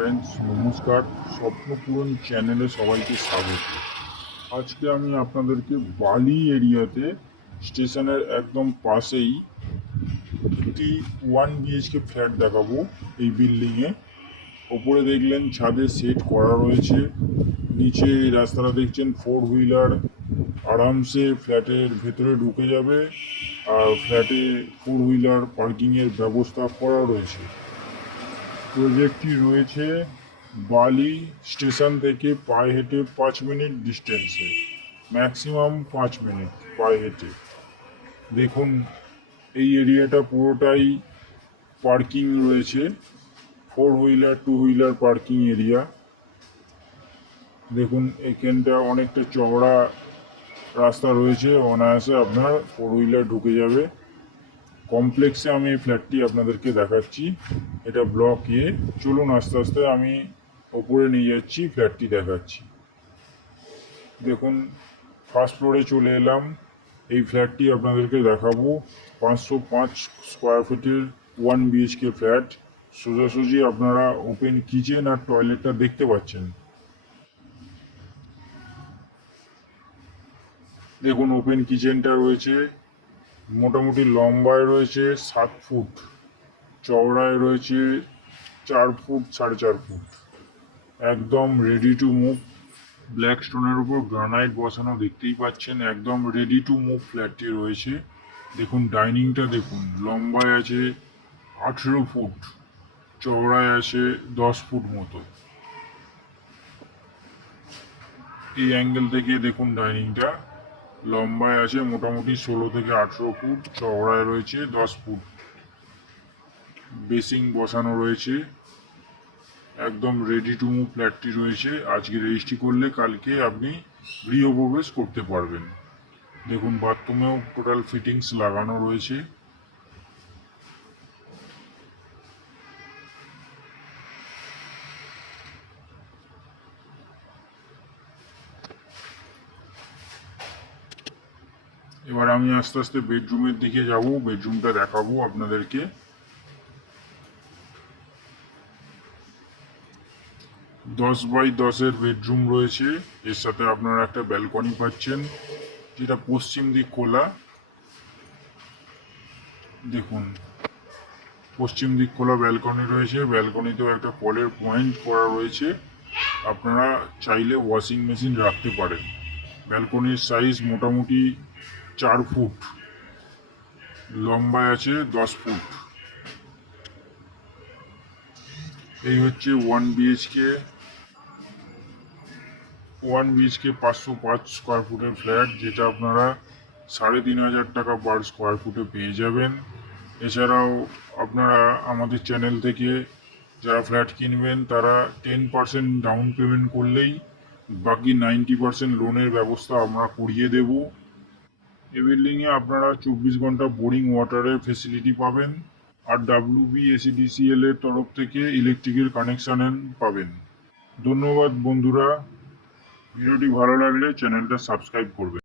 Friends, নমস্কার। স্বপ্নপূরণ চ্যানেলে সবাইকে স্বাগত। আজকে আমি আপনাদেরকে বালি এরিয়াতে স্টেশনের একদম পাশেই একটি 1 BHK ফ্ল্যাট দেখাবো। এই বিল্ডিংয়ে ওপরে দেখলেন ছাদে সেট করা রয়েছে, নিচে রাস্তাটা দেখছেন 4 হুইলার আরামসে ফ্ল্যাটের ভেতরে ঢুকে যাবে, আর ফ্ল্যাটে 4 হুইলার পার্কিংয়ের ব্যবস্থা করা রয়েছে। প্রজেক্টটি রয়েছে বালি স্টেশন থেকে পায়ে হেঁটে 5 মিনিট ডিস্টেন্সে, ম্যাক্সিমাম 5 মিনিট পায়ে হেঁটে। দেখুন এই এরিয়াটা পুরোটাই পার্কিং রয়েছে, 4 হুইলার 2 হুইলার পার্কিং এরিয়া। দেখুন এখানটা অনেকটা চওড়া রাস্তা রয়েছে, অনায়াসে আপনার 4 হুইলার ঢুকে যাবে। কমপ্লেক্সে আমি এই ফ্ল্যাটটি আপনাদেরকে দেখাচ্ছি। এটা ব্লক এ। চলুন আস্তে আস্তে আমি ওপরে নিয়ে যাচ্ছি, ফ্ল্যাটটি দেখাচ্ছি। দেখুন ফার্স্ট ফ্লোরে চলে এলাম। এই ফ্ল্যাটটি আপনাদেরকে দেখাবো। 505 স্কোয়ার ফিটের 1 BHK ফ্ল্যাট। সোজাসুজি আপনারা ওপেন কিচেন আর টয়লেটটা দেখতে পাচ্ছেন। দেখুন ওপেন কিচেনটা রয়েছে, মোটামুটি লম্বায় রয়েছে 7 ফুট, চওড়ায় রয়েছে 4 ফুট 4.5 ফুট। একদম রেডি টু মুভ। ব্ল্যাক স্টোনের উপর গ্রানাইট বসানো দেখতেই পাচ্ছেন, একদম রেডি টু মুভ ফ্ল্যাটটি রয়েছে। দেখুন ডাইনিংটা দেখুন, লম্বায় আছে 18 ফুট, চওড়ায় আছে 10 ফুট মতো। এই অ্যাঙ্গেল থেকে দেখুন ডাইনিংটা লম্বায় আছে মোটামুটি 16 থেকে 18 ফুট, চওড়ায় রয়েছে 10 ফুট। বেসিং বসানো রয়েছে, একদম রেডি টু মুভ ফ্ল্যাটটি রয়েছে। আজকে রেজিস্ট্রি করলে কালকে আপনি গৃহপ্রবেশ করতে পারবেন। দেখুন বাথরুমেও টোটাল ফিটিংস লাগানো রয়েছে। এবার আমি আস্তে আস্তে বেডরুমের দিকে যাব, বেডরুমটা দেখাবো আপনাদেরকে। 10x10-এর বেডরুম রয়েছে, এর সাথে আপনারা একটা ব্যালকনি পাচ্ছেন, যেটা পশ্চিম দিক খোলা। দেখুন পশ্চিম দিক খোলা ব্যালকনি রয়েছে, ব্যালকনিতেও একটা কলের পয়েন্ট করা রয়েছে। আপনারা চাইলে ওয়াশিং মেশিন রাখতে পারেন। ব্যালকনির সাইজ মোটামুটি 4 ফুট, লম্বায় আছে 10 ফুট। এই হচ্ছে 1 BHK 505 স্কোয়ার ফুটের ফ্ল্যাট, যেটা আপনারা 3,500 টাকা পার স্কোয়ার ফুটে পেয়ে যাবেন। এছাড়াও আপনারা আমাদের চ্যানেল থেকে যারা ফ্ল্যাট কিনবেন তারা 10% ডাউন পেমেন্ট করলেই বাকি 90% লোনের ব্যবস্থা আমরা করিয়ে দেব। এই বিল্ডিংয়ে আপনারা 24 ঘন্টা বোরিং ওয়াটারের ফেসিলিটি পাবেন, আর WBSEDCL এর তরফ থেকে ইলেকট্রিকের কানেকশন পাবেন। ধন্যবাদ বন্ধুরা, ভিডিওটি ভালো লাগলে চ্যানেলটা সাবস্ক্রাইব করবেন।